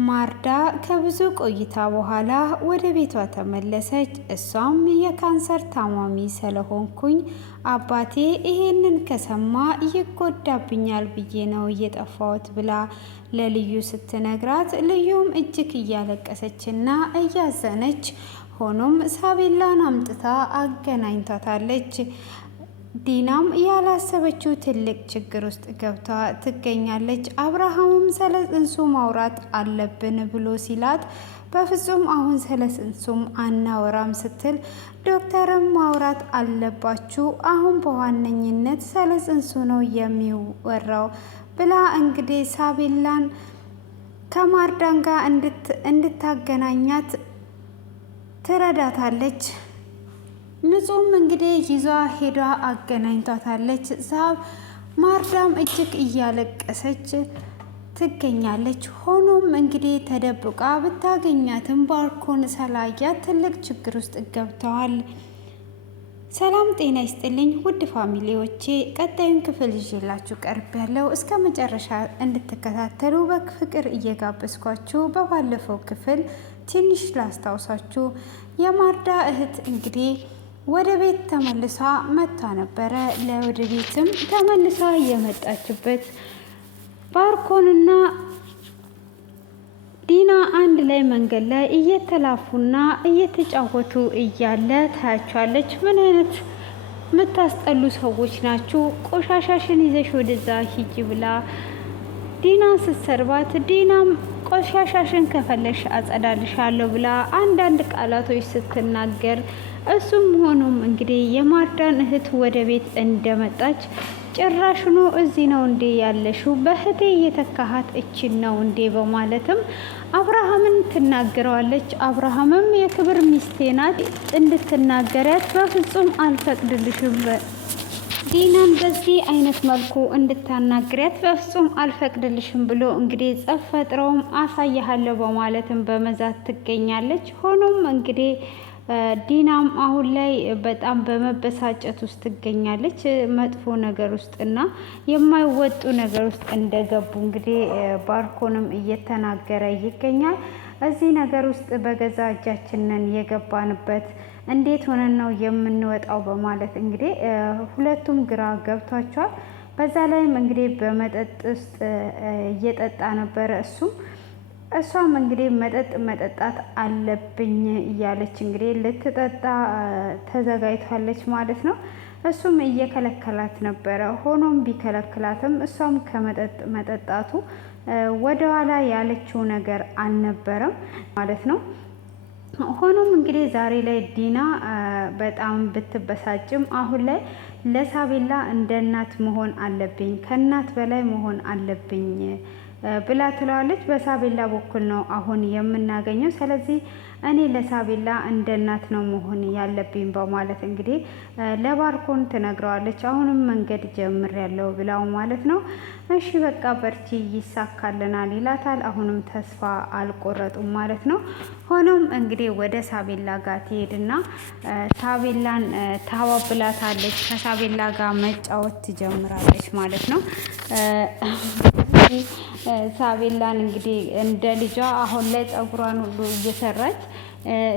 ማርዳ ከብዙ ቆይታ በኋላ ወደ ቤቷ ተመለሰች። እሷም የካንሰር ታማሚ ስለሆንኩኝ አባቴ ይሄንን ከሰማ ይጎዳብኛል ብዬ ነው እየጠፋሁት ብላ ለልዩ ስትነግራት፣ ልዩም እጅግ እያለቀሰችና እያዘነች ሆኖም ሳቤላን አምጥታ አገናኝቷታለች። ዲናም ያላሰበችው ትልቅ ችግር ውስጥ ገብታ ትገኛለች። አብርሃምም ስለ ጽንሱ ማውራት አለብን ብሎ ሲላት በፍጹም አሁን ስለ ጽንሱም አናወራም ስትል፣ ዶክተርም ማውራት አለባችሁ አሁን በዋነኝነት ስለ ጽንሱ ነው የሚወራው ብላ እንግዲህ ሳቤላን ከማርዳን ጋር እንድታገናኛት ትረዳታለች። ንጹም እንግዲህ ይዟ ሄዷ አገናኝቷታለች። ማርዳም እጅግ እያለቀሰች ትገኛለች። ሆኖም እንግዲህ ተደብቃ ብታገኛትም ባርኮን ሰላያት ትልቅ ችግር ውስጥ ገብተዋል። ሰላም ጤና ይስጥልኝ ውድ ፋሚሊዎቼ፣ ቀጣዩን ክፍል ይዤላችሁ ቀርብ ያለው እስከ መጨረሻ እንድትከታተሉ በፍቅር እየጋበዝኳችሁ፣ በባለፈው ክፍል ትንሽ ላስታውሳችሁ የማርዳ እህት እንግዲህ ወደ ቤት ተመልሳ መታ ነበረ። ለወደ ቤትም ተመልሳ የመጣችበት ባርኮንና ዲና አንድ ላይ መንገድ ላይ እየተላፉና እየተጫወቱ እያለ ታያቸዋለች። ምን አይነት የምታስጠሉ ሰዎች ናችሁ፣ ቆሻሻሽን ይዘሽ ወደዛ ሂጂ ብላ ዲና ስትሰርባት፣ ዲናም ቆሻሻሽን ከፈለሽ አጸዳልሻለሁ ብላ አንዳንድ ቃላቶች ስትናገር፣ እሱም ሆኖም እንግዲህ የማርዳን እህት ወደ ቤት እንደመጣች ጭራሽኑ እዚህ ነው እንዴ ያለሽው? በእህቴ እየተካሃት እችን ነው እንዴ በማለትም አብርሃምን ትናገረዋለች። አብርሃምም የክብር ሚስቴ ናት እንድትናገሪያት በፍጹም አልፈቅድልሽም፣ ዲናን በዚህ አይነት መልኩ እንድታናግሪያት በፍጹም አልፈቅድልሽም ብሎ እንግዲህ ጸብ ፈጥረውም አሳያለሁ በማለትም በመዛት ትገኛለች። ሆኖም እንግዲህ ዲናም አሁን ላይ በጣም በመበሳጨት ውስጥ ትገኛለች። መጥፎ ነገር ውስጥ እና የማይወጡ ነገር ውስጥ እንደገቡ እንግዲህ ባርኮንም እየተናገረ ይገኛል። እዚህ ነገር ውስጥ በገዛ እጃችንን የገባንበት እንዴት ሆነን ነው የምንወጣው በማለት እንግዲህ ሁለቱም ግራ ገብቷቸዋል። በዛ ላይም እንግዲህ በመጠጥ ውስጥ እየጠጣ ነበረ እሷም እንግዲህ መጠጥ መጠጣት አለብኝ እያለች እንግዲህ ልትጠጣ ተዘጋጅታለች ማለት ነው። እሱም እየከለከላት ነበረ። ሆኖም ቢከለክላትም እሷም ከመጠጥ መጠጣቱ ወደኋላ ያለችው ነገር አልነበረም ማለት ነው። ሆኖም እንግዲህ ዛሬ ላይ ዲና በጣም ብትበሳጭም አሁን ላይ ለሳቤላ እንደ እናት መሆን አለብኝ፣ ከእናት በላይ መሆን አለብኝ ብላ ትለዋለች። በሳቤላ በኩል ነው አሁን የምናገኘው። ስለዚህ እኔ ለሳቤላ እንደ እናት ነው መሆን ያለብኝ በማለት እንግዲህ ለባርኮን ትነግረዋለች። አሁንም መንገድ ጀምሬያለሁ ብላው ማለት ነው። እሺ በቃ በርቺ ይሳካልናል ይላታል። አሁንም ተስፋ አልቆረጡም ማለት ነው። ሆኖም እንግዲህ ወደ ሳቤላ ጋር ትሄድና ሳቤላን ታባብላታለች። ከሳቤላ ጋር መጫወት ትጀምራለች ማለት ነው። ሳቤላን እንግዲህ እንደ ልጇ አሁን ላይ ፀጉሯን ሁሉ እየሰራች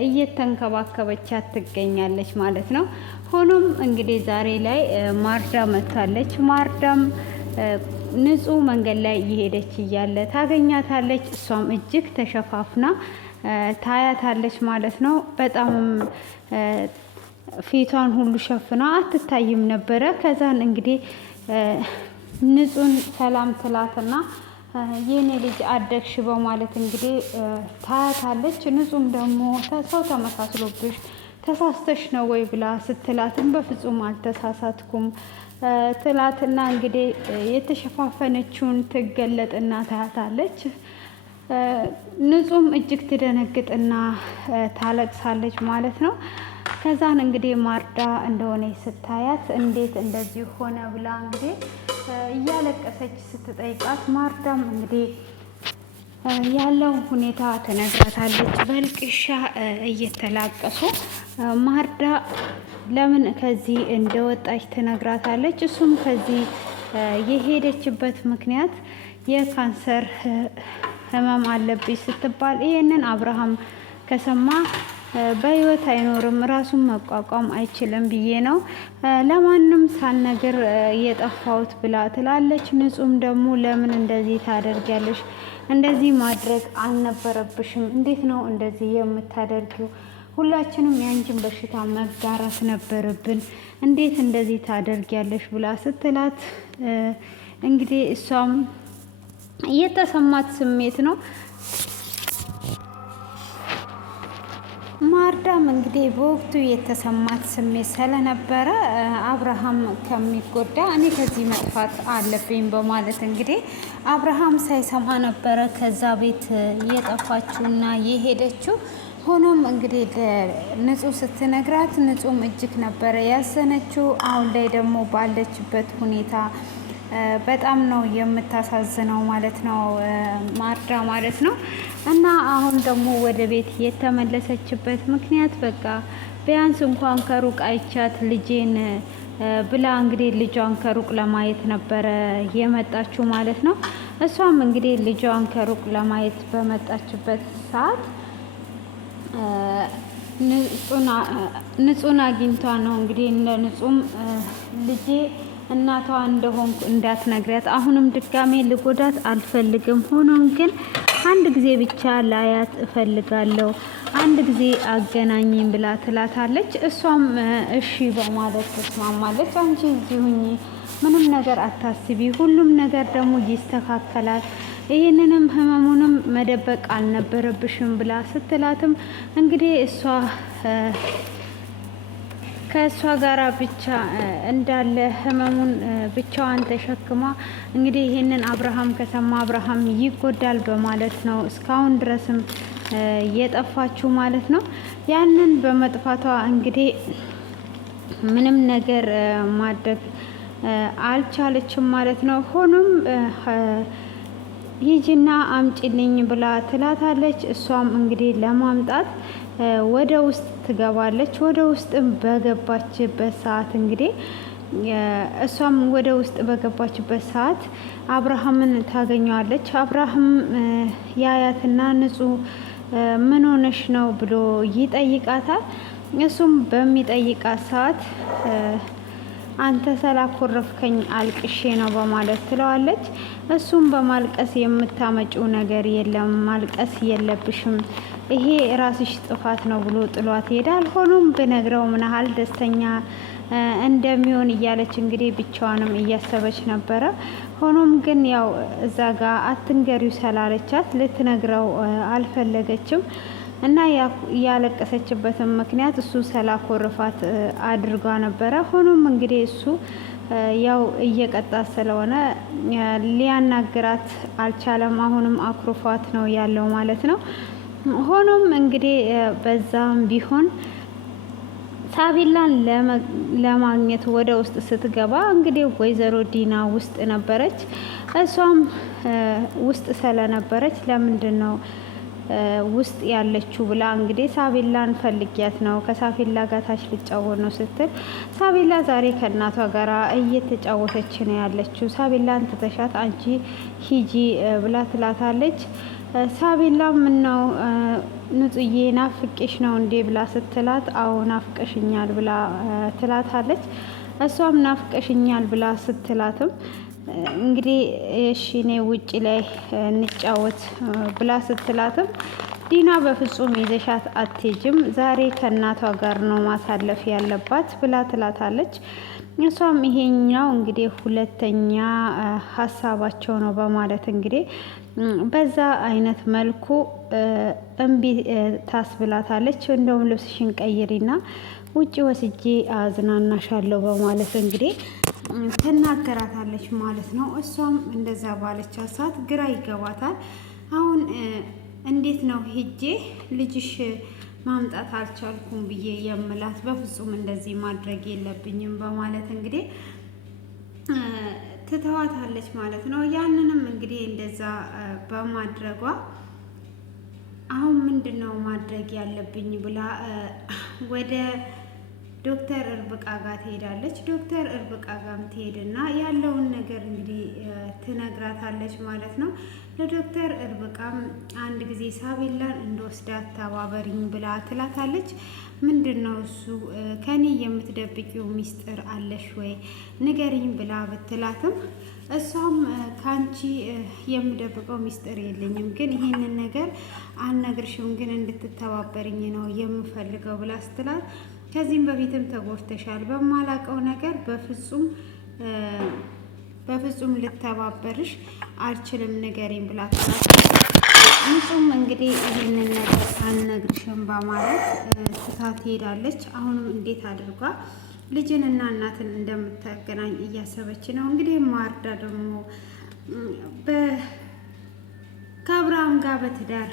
እየተንከባከበቻት ትገኛለች ማለት ነው። ሆኖም እንግዲህ ዛሬ ላይ ማርዳ መጥታለች። ማርዳም ንጹህ መንገድ ላይ እየሄደች እያለ ታገኛታለች። እሷም እጅግ ተሸፋፍና ታያታለች ማለት ነው። በጣም ፊቷን ሁሉ ሸፍና አትታይም ነበረ። ከዛን እንግዲህ ንጹህን ሰላም ትላትና የኔ ልጅ አደግሽ በማለት እንግዲህ ታያታለች። ንጹህም ደግሞ ሰው ተመሳስሎብሽ ተሳስተሽ ነው ወይ ብላ ስትላትም በፍጹም አልተሳሳትኩም ትላትና እንግዲህ የተሸፋፈነችውን ትገለጥና ታያታለች። ንጹህም እጅግ ትደነግጥና ታለቅሳለች ማለት ነው። ከዛን እንግዲህ ማርዳ እንደሆነ ስታያት እንዴት እንደዚህ ሆነ ብላ እንግዲህ እያለቀሰች ስትጠይቃት፣ ማርዳም እንግዲህ ያለው ሁኔታ ትነግራታለች። በልቅሻ እየተላቀሱ ማርዳ ለምን ከዚህ እንደወጣች ትነግራታለች። እሱም ከዚህ የሄደችበት ምክንያት የካንሰር ህመም አለብኝ ስትባል ይሄንን አብርሃም ከሰማ በህይወት አይኖርም፣ ራሱን መቋቋም አይችልም ብዬ ነው ለማንም ሳልነግር የጠፋሁት ብላ ትላለች። ንጹም ደግሞ ለምን እንደዚህ ታደርጊያለሽ? እንደዚህ ማድረግ አልነበረብሽም። እንዴት ነው እንደዚህ የምታደርጊው? ሁላችንም የአንቺን በሽታ መጋራት ነበረብን። እንዴት እንደዚህ ታደርጊያለሽ? ብላ ስትላት እንግዲህ እሷም የተሰማት ስሜት ነው። ማርዳም እንግዲህ በወቅቱ የተሰማት ስሜት ስለነበረ አብርሃም ከሚጎዳ እኔ ከዚህ መጥፋት አለብኝ በማለት እንግዲህ አብርሃም ሳይሰማ ነበረ ከዛ ቤት የጠፋችውና የሄደችው። ሆኖም እንግዲህ ንጹህ ስትነግራት ንጹህም እጅግ ነበረ ያዘነችው። አሁን ላይ ደግሞ ባለችበት ሁኔታ በጣም ነው የምታሳዝነው ማለት ነው ማርዳ ማለት ነው። እና አሁን ደግሞ ወደ ቤት የተመለሰችበት ምክንያት በቃ ቢያንስ እንኳን ከሩቅ አይቻት ልጄን ብላ እንግዲህ ልጇን ከሩቅ ለማየት ነበረ የመጣችው ማለት ነው። እሷም እንግዲህ ልጇን ከሩቅ ለማየት በመጣችበት ሰዓት ንጹህን አግኝቷ ነው እንግዲህ ንጹህም ልጄ እናቷ እንደሆንኩ እንዳትነግሪያት፣ አሁንም ድጋሜ ልጎዳት አልፈልግም። ሆኖም ግን አንድ ጊዜ ብቻ ላያት እፈልጋለሁ፣ አንድ ጊዜ አገናኝም ብላ ትላታለች። እሷም እሺ በማለት ተስማማለች። አንቺ እዚህ ሁኚ፣ ምንም ነገር አታስቢ፣ ሁሉም ነገር ደግሞ ይስተካከላል፣ ይህንንም ህመሙንም መደበቅ አልነበረብሽም ብላ ስትላትም እንግዲህ እሷ ከእሷ ጋራ ብቻ እንዳለ ህመሙን ብቻዋን ተሸክማ እንግዲህ ይህንን አብርሃም ከሰማ አብርሃም ይጎዳል በማለት ነው እስካሁን ድረስም የጠፋችው ማለት ነው። ያንን በመጥፋቷ እንግዲህ ምንም ነገር ማድረግ አልቻለችም ማለት ነው። ሆኖም ሂጂና አምጪልኝ ብላ ትላታለች። እሷም እንግዲህ ለማምጣት ወደ ውስጥ ትገባለች። ወደ ውስጥም በገባችበት ሰዓት እንግዲህ እሷም ወደ ውስጥ በገባችበት ሰዓት አብርሃምን ታገኘዋለች። አብርሃም ያያትና ንጹህ ምን ሆነሽ ነው ብሎ ይጠይቃታል። እሱም በሚጠይቃት ሰዓት አንተ ስላኮረፍከኝ አልቅሼ ነው በማለት ትለዋለች። እሱም በማልቀስ የምታመጪው ነገር የለም፣ ማልቀስ የለብሽም፣ ይሄ ራስሽ ጥፋት ነው ብሎ ጥሏት ይሄዳል። ሆኖም ብነግረው ምን ያህል ደስተኛ እንደሚሆን እያለች እንግዲህ ብቻዋንም እያሰበች ነበረ። ሆኖም ግን ያው እዛ ጋር አትንገሪው ስላለቻት ልትነግረው አልፈለገችም። እና ያለቀሰችበትን ምክንያት እሱ ስላኮረፋት አድርጓ ነበረ። ሆኖም እንግዲህ እሱ ያው እየቀጣት ስለሆነ ሊያናግራት አልቻለም። አሁንም አኩርፏት ነው ያለው ማለት ነው። ሆኖም እንግዲህ በዛም ቢሆን ሳቢላን ለማግኘት ወደ ውስጥ ስትገባ እንግዲህ ወይዘሮ ዲና ውስጥ ነበረች። እሷም ውስጥ ስለነበረች ለምንድን ነው ውስጥ ያለችው ብላ እንግዲህ ሳቢላን ፈልጊያት ነው ከሳቢላ ጋር ታች ልጫወት ነው ስትል፣ ሳቢላ ዛሬ ከእናቷ ጋር እየተጫወተች ነው ያለችው፣ ሳቢላን ትተሻት አንቺ ሂጂ ብላ ትላታለች። ሳቢላ ምን ነው ንጹዬ ናፍቄሽ ነው እንዴ ብላ ስትላት፣ አዎ ናፍቀሽኛል ብላ ትላታለች። እሷም ናፍቀሽኛል ብላ ስትላትም እንግዲህ እሺ እኔ ውጭ ላይ እንጫወት ብላ ስትላትም ዲና በፍጹም ይዘሻት አትሄጂም፣ ዛሬ ከእናቷ ጋር ነው ማሳለፍ ያለባት ብላ ትላታለች። እሷም ይሄኛው እንግዲህ ሁለተኛ ሀሳባቸው ነው በማለት እንግዲህ በዛ አይነት መልኩ እምቢ ታስብላታለች። እንደውም ልብስሽን ቀይሪና ውጭ ወስጄ አዝናናሻለሁ በማለት እንግዲህ ትናገራታለች ማለት ነው። እሷም እንደዛ ባለች ሰዓት ግራ ይገባታል። አሁን እንዴት ነው ሄጄ ልጅሽ ማምጣት አልቻልኩም ብዬ የምላት፣ በፍጹም እንደዚህ ማድረግ የለብኝም በማለት እንግዲህ ትተዋታለች ማለት ነው። ያንንም እንግዲህ እንደዛ በማድረጓ አሁን ምንድን ነው ማድረግ ያለብኝ ብላ ወደ ዶክተር እርብቃ ጋር ትሄዳለች። ዶክተር እርብቃ ጋርም ትሄድና ያለውን ነገር እንግዲህ ትነግራታለች ማለት ነው። ለዶክተር እርብቃም አንድ ጊዜ ሳቤላን እንደወስዳት ተባበሪኝ ብላ ትላታለች። ምንድን ነው እሱ? ከኔ የምትደብቂው ሚስጥር አለሽ ወይ ንገሪኝ ብላ ብትላትም እሷም ከአንቺ የምደብቀው ሚስጥር የለኝም፣ ግን ይሄንን ነገር አልነግርሽም፣ ግን እንድትተባበርኝ ነው የምፈልገው ብላ ስትላት ከዚህም በፊትም ተጎድተሻል፣ በማላውቀው ነገር በፍጹም ልተባበርሽ አልችልም፣ ንገሪኝ ብላ ንጹም እንግዲህ ይህንን ነገር አልነግርሽም በማለት ትታት ትሄዳለች። አሁንም እንዴት አድርጓ ልጅንና እናትን እንደምታገናኝ እያሰበች ነው። እንግዲህ ማርዳ ደግሞ ከአብርሃም ጋር በትዳር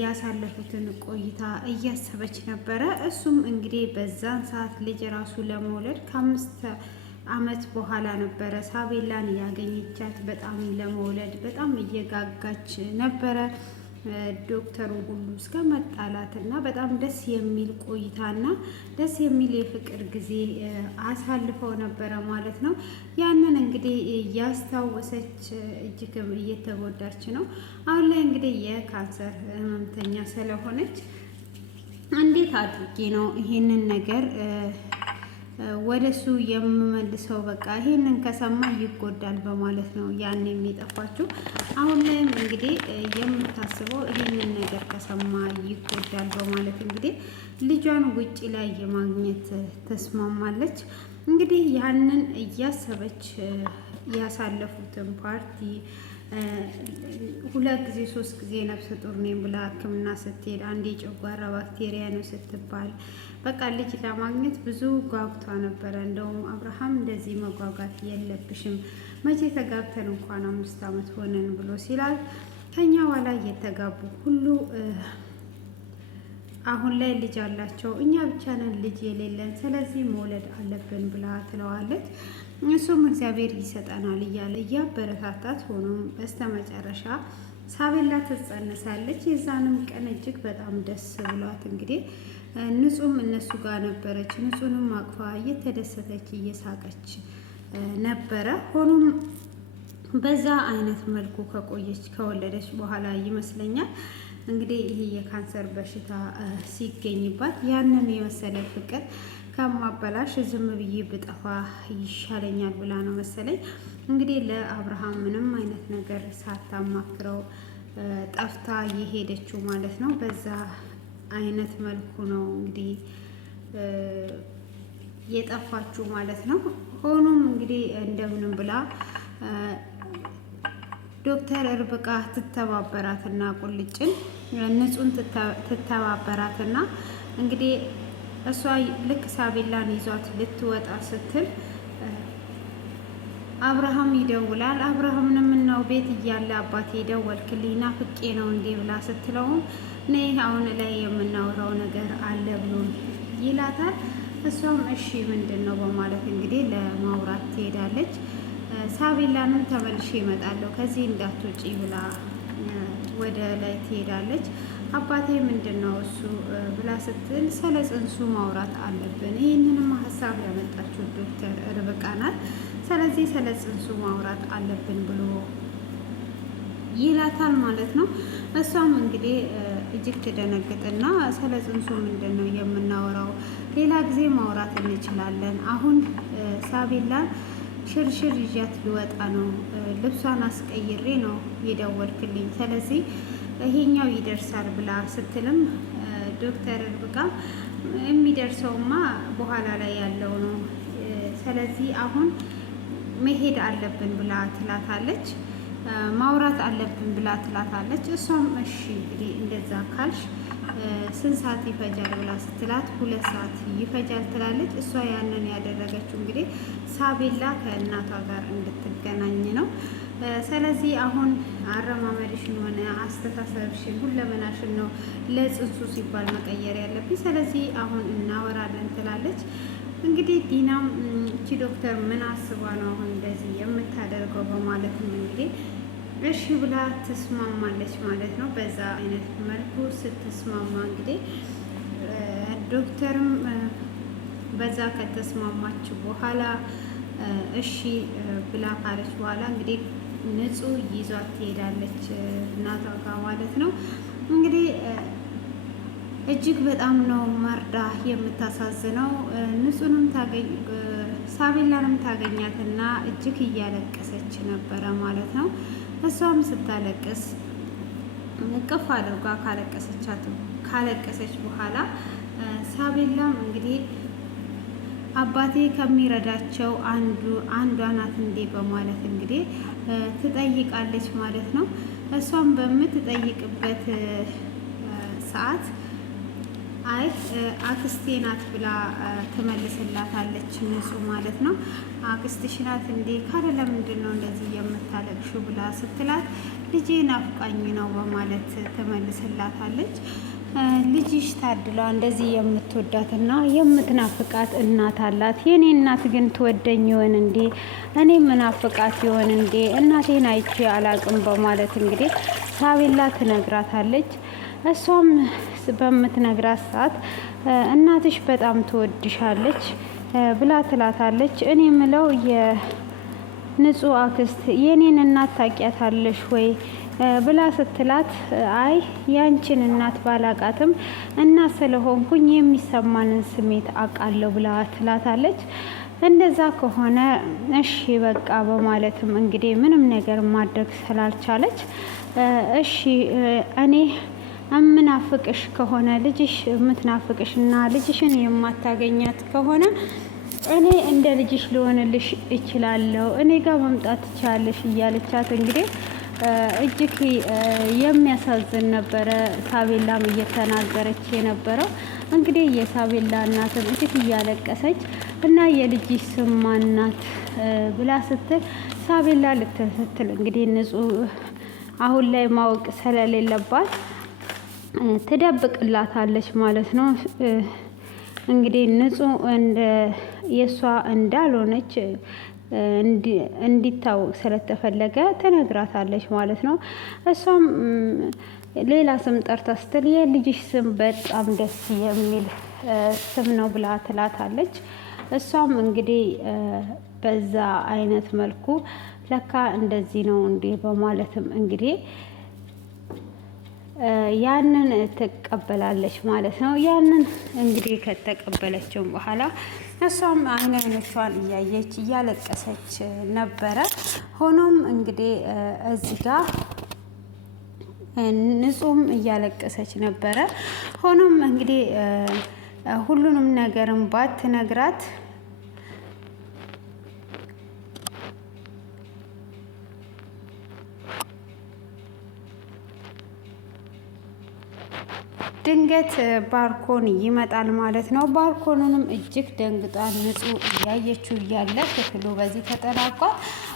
ያሳለፉትን ቆይታ እያሰበች ነበረ። እሱም እንግዲህ በዛን ሰዓት ልጅ ራሱ ለመውለድ ከ5 ዓመት በኋላ ነበረ ሳቤላን ያገኘቻት። በጣም ለመውለድ በጣም እየጋጋች ነበረ። ዶክተሩ ሁሉ እስከ መጣላት እና በጣም ደስ የሚል ቆይታና ደስ የሚል የፍቅር ጊዜ አሳልፈው ነበረ ማለት ነው። ያንን እንግዲህ እያስታወሰች እጅግም እየተጎዳች ነው። አሁን ላይ እንግዲህ የካንሰር ህመምተኛ ስለሆነች እንዴት አድርጌ ነው ይሄንን ነገር ወደሱ የምመልሰው? በቃ ይሄንን ከሰማ ይጎዳል በማለት ነው ያን የሚጠፋችው። አሁን ላይም እንግዲህ የምታስበው ይሄንን ነገር ከሰማ ይጎዳል በማለት እንግዲህ ልጇን ውጪ ላይ የማግኘት ተስማማለች። እንግዲህ ያንን እያሰበች ያሳለፉትን ፓርቲ 2 ጊዜ 3 ጊዜ ነፍሰ ጡር ነኝ ብላ ሕክምና ስትሄድ አንዴ ጨጓራ ባክቴሪያ ነው ስትባል በቃ ልጅ ለማግኘት ብዙ ጓጉቷ ነበረ። እንደውም አብርሃም እንደዚህ መጓጓት የለብሽም መቼ ተጋብተን እንኳን 5 ዓመት ሆነን ብሎ ሲላል ከኛ በኋላ እየተጋቡ ሁሉ አሁን ላይ ልጅ አላቸው፣ እኛ ብቻ ነን ልጅ የሌለን፣ ስለዚህ መውለድ አለብን ብላ ትለዋለች። እሱም እግዚአብሔር ይሰጠናል እያለ እያበረታታት፣ ሆኖም በስተመጨረሻ ሳቤላ ትጸነሳለች። የዛንም ቀን እጅግ በጣም ደስ ብሏት እንግዲህ ንጹም እነሱ ጋር ነበረች። ንጹንም አቅፋ እየተደሰተች እየሳቀች ነበረ። ሆኖም በዛ አይነት መልኩ ከወለደች በኋላ ይመስለኛል እንግዲህ ይሄ የካንሰር በሽታ ሲገኝባት ያንን የመሰለ ፍቅር ከማበላሽ ዝም ብዬ ብጠፋ ይሻለኛል ብላ ነው መሰለኝ እንግዲህ ለአብርሃም ምንም አይነት ነገር ሳታማክረው ጠፍታ የሄደችው ማለት ነው። በዛ አይነት መልኩ ነው እንግዲህ የጠፋችው ማለት ነው። ሆኖም እንግዲህ እንደምንም ብላ ዶክተር እርብቃ ትተባበራትና ቁልጭን ንጹን ትተባበራትና እንግዲህ እሷ ልክ ሳቤላን ይዟት ልትወጣ ስትል አብርሃም ይደውላል። አብርሃምንም ምነው ቤት እያለ አባቴ ደወልክልኝ ናፍቄ ነው እንዴ ብላ ስትለውም ነይ አሁን ላይ የምናወራው ነገር አለ ብሎ ይላታል። እሷም እሺ ምንድን ነው በማለት እንግዲህ ለማውራት ትሄዳለች። ሳቤላንም ተመልሼ እመጣለሁ ከዚህ እንዳትወጪ ብላ ወደ ላይ ትሄዳለች። አባቴ ምንድን ነው እሱ ብላ ስትል ስለ ጽንሱ ማውራት አለብን፣ ይህንንም ሀሳብ ያመጣችው ዶክተር ርብቃ ናት፣ ስለዚህ ስለ ጽንሱ ማውራት አለብን ብሎ ይላታል ማለት ነው። እሷም እንግዲህ እጅግ ትደነግጥና ስለ ጽንሱ ምንድን ነው የምናወራው? ሌላ ጊዜ ማውራት እንችላለን። አሁን ሳቤላን ሽርሽር ይዣት ሊወጣ ነው፣ ልብሷን አስቀይሬ ነው የደወልክልኝ፣ ስለዚህ ይሄኛው ይደርሳል ብላ ስትልም ዶክተር ርብቃ የሚደርሰውማ በኋላ ላይ ያለው ነው፣ ስለዚህ አሁን መሄድ አለብን ብላ ትላታለች። ማውራት አለብን ብላ ትላታለች። እሷም እሺ እንግዲህ እንደዛ ካልሽ ስንት ሰዓት ይፈጃል ብላ ስትላት 2 ሰዓት ይፈጃል ትላለች። እሷ ያንን ያደረገችው እንግዲህ ሳቤላ ከእናቷ ጋር እንድትገናኝ ነው። ስለዚህ አሁን አረማመድሽን ሆነ አስተሳሰብሽን ሁለመናሽን ነው ለጽንሱ ሲባል መቀየር ያለብኝ፣ ስለዚህ አሁን እናወራለን ትላለች። እንግዲህ ዲናም እቺ ዶክተር ምን አስባ ነው አሁን እንደዚህ የምታደርገው በማለትም እንግዲህ እሺ ብላ ትስማማለች ማለት ነው። በዛ አይነት መልኩ ስትስማማ እንግዲህ ዶክተርም በዛ ከተስማማች በኋላ እሺ ብላ ካለች በኋላ እንግዲህ ንጹህ ይዟት ትሄዳለች እናቷ ጋር ማለት ነው። እንግዲህ እጅግ በጣም ነው ማርዳ የምታሳዝነው። ንጹህንም ሳቤላንም ታገኛትና እጅግ እያለቀሰች ነበረ ማለት ነው። እሷም ስታለቅስ እቅፍ አድርጓ ካለቀሰች በኋላ ሳቤላም እንግዲህ አባቴ ከሚረዳቸው አንዷ ናት እንዴ በማለት እንግዲህ ትጠይቃለች ማለት ነው። እሷም በምትጠይቅበት ሰዓት አይ አክስቴ ናት ብላ ትመልስላታለች ንጹህ ማለት ነው። አክስትሽ ናት እንዴ ካለ ለምንድን ነው እንደዚህ የምታለቅሹ ብላ ስትላት ልጄ ናፍቃኝ ነው በማለት ትመልስላታለች። ልጅሽ ታድላ እንደዚህ የምትወዳትና የምትናፍቃት እናት አላት። የኔ እናት ግን ትወደኝ ይሆን እንዴ? እኔ ምናፍቃት ይሆን እንዴ? እናቴን አይቼ አላቅም በማለት እንግዲህ ሳቤላ ትነግራታለች። እሷም በምትነግራት ሰዓት እናትሽ በጣም ትወድሻለች ብላ ትላታለች። እኔ ምለው የንጹህ አክስት የኔን እናት ታውቂያታለሽ ወይ ብላ ስትላት አይ ያንቺን እናት ባላቃትም እናት ስለሆንኩኝ የሚሰማንን ስሜት አውቃለሁ ብላ ትላታለች። እንደዛ ከሆነ እሺ በቃ በማለትም እንግዲህ ምንም ነገር ማድረግ ስላልቻለች እሺ እኔ እምናፍቅሽ ከሆነ ልጅሽ የምትናፍቅሽ እና ልጅሽን የማታገኛት ከሆነ እኔ እንደ ልጅሽ ልሆንልሽ እችላለሁ፣ እኔ ጋር መምጣት ትችላለሽ እያለቻት እንግዲህ እጅግ የሚያሳዝን ነበረ ሳቤላም እየተናገረች የነበረው። እንግዲህ የሳቤላ እናትም እጅግ እያለቀሰች እና የልጅሽ ስም ማን ናት ብላ ስትል ሳቤላ ልትስትል እንግዲህ ንጹህ አሁን ላይ ማወቅ ስለሌለባት ትደብቅላታለች ማለት ነው። እንግዲህ ንጹህ እንደ የሷ እንዳልሆነች እንዲታወቅ ስለተፈለገ ትነግራታለች ማለት ነው። እሷም ሌላ ስም ጠርታ ስትል የልጅሽ ስም በጣም ደስ የሚል ስም ነው ብላ ትላታለች። እሷም እንግዲህ በዛ አይነት መልኩ ለካ እንደዚህ ነው እንዴ በማለትም እንግዲህ ያንን ትቀበላለች ማለት ነው። ያንን እንግዲህ ከተቀበለችው በኋላ እሷም አይኖቿን እያየች እያለቀሰች ነበረ። ሆኖም እንግዲህ እዚህ ጋር ንጹህም እያለቀሰች ነበረ። ሆኖም እንግዲህ ሁሉንም ነገርም ባትነግራት ድንገት ባርኮን ይመጣል ማለት ነው። ባርኮኑንም እጅግ ደንግጧል። ንጹህ እያየችው እያለ ክፍሉ በዚህ ተጠናቋል።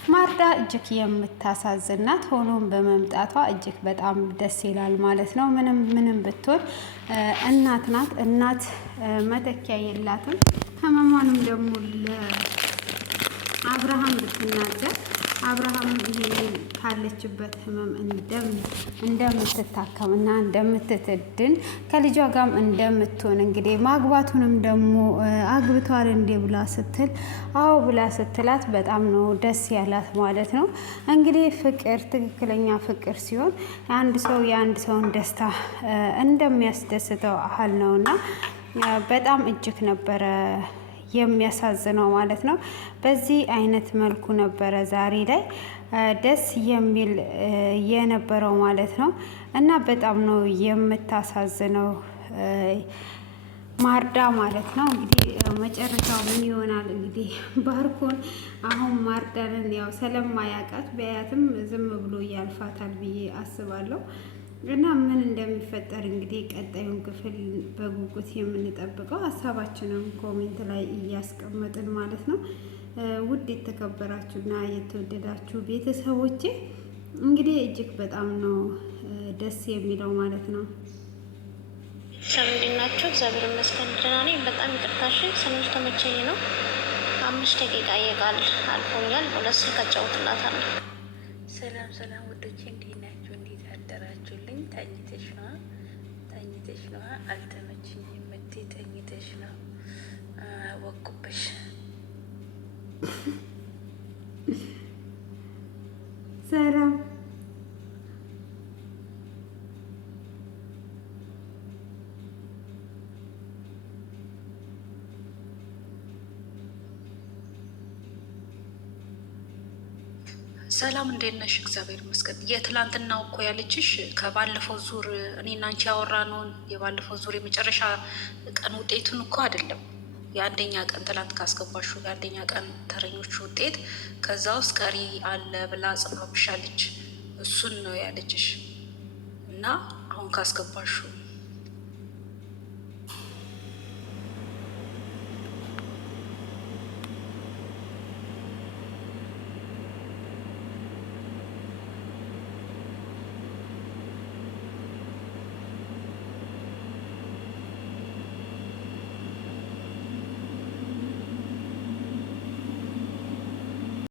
ማርዳ እጅግ የምታሳዝናት ሆኖም በመምጣቷ እጅግ በጣም ደስ ይላል ማለት ነው። ምንም ብትሆን እናት ናት። እናት መተኪያ የላትም። ህመሟንም ደግሞ ለአብርሃም ብትናገር አብርሃም ይሄን ካለችበት ህመም እንደምትታከምና እንደምትድን ከልጇ ጋርም እንደምትሆን እንግዲህ ማግባቱንም ደግሞ አግብቷል እንዴ ብላ ስትል አዎ ብላ ስትላት በጣም ነው ደስ ያላት ማለት ነው። እንግዲህ ፍቅር ትክክለኛ ፍቅር ሲሆን የአንድ ሰውን ደስታ እንደሚያስደስተው አህል ነውና በጣም እጅግ ነበረ የሚያሳዝነው ማለት ነው። በዚህ አይነት መልኩ ነበረ ዛሬ ላይ ደስ የሚል የነበረው ማለት ነው። እና በጣም ነው የምታሳዝነው ማርዳ ማለት ነው። እንግዲህ መጨረሻው ምን ይሆናል? እንግዲህ ባርኮን አሁን ማርዳንን ያው ስለማያውቃት ቢያያትም ዝም ብሎ ያልፋታል ብዬ አስባለሁ። እና ምን እንደሚፈጠር እንግዲህ ቀጣዩን ክፍል በጉጉት የምንጠብቀው ሀሳባችንን ኮሜንት ላይ እያስቀመጥን ማለት ነው። ውድ የተከበራችሁና የተወደዳችሁ ቤተሰቦቼ እንግዲህ እጅግ በጣም ነው ደስ የሚለው ማለት ነው። ሰላም ናችሁ? እግዚአብሔር ይመስገን ደህና ነኝ። በጣም ይቅርታሽ ስንል ተመቸኝ ነው። 5 ደቂቃ ይቃል አልፎኛል። ሁለት ስልክ አጫውትላታለሁ። ሰላም ውዶቼ እንዴት ናችሁ? እንዴት አደራችሁልኝ? ተኝተሽ ነዋ? አልተመችኝም። ተኝተሽ ነው? ወቁብሽ። ሰላም ሰላም እንዴት ነሽ? እግዚአብሔር ይመስገን። የትላንትናው እኮ ያለችሽ ከባለፈው ዙር እኔና አንቺ ያወራነውን የባለፈው ዙር የመጨረሻ ቀን ውጤቱን እኮ አይደለም። የአንደኛ ቀን ትላንት ካስገባሹ የአንደኛ ቀን ተረኞቹ ውጤት ከዛ ውስጥ ቀሪ አለ ብላ ጽፋብሻለች። እሱን ነው ያለችሽ እና አሁን ካስገባሹ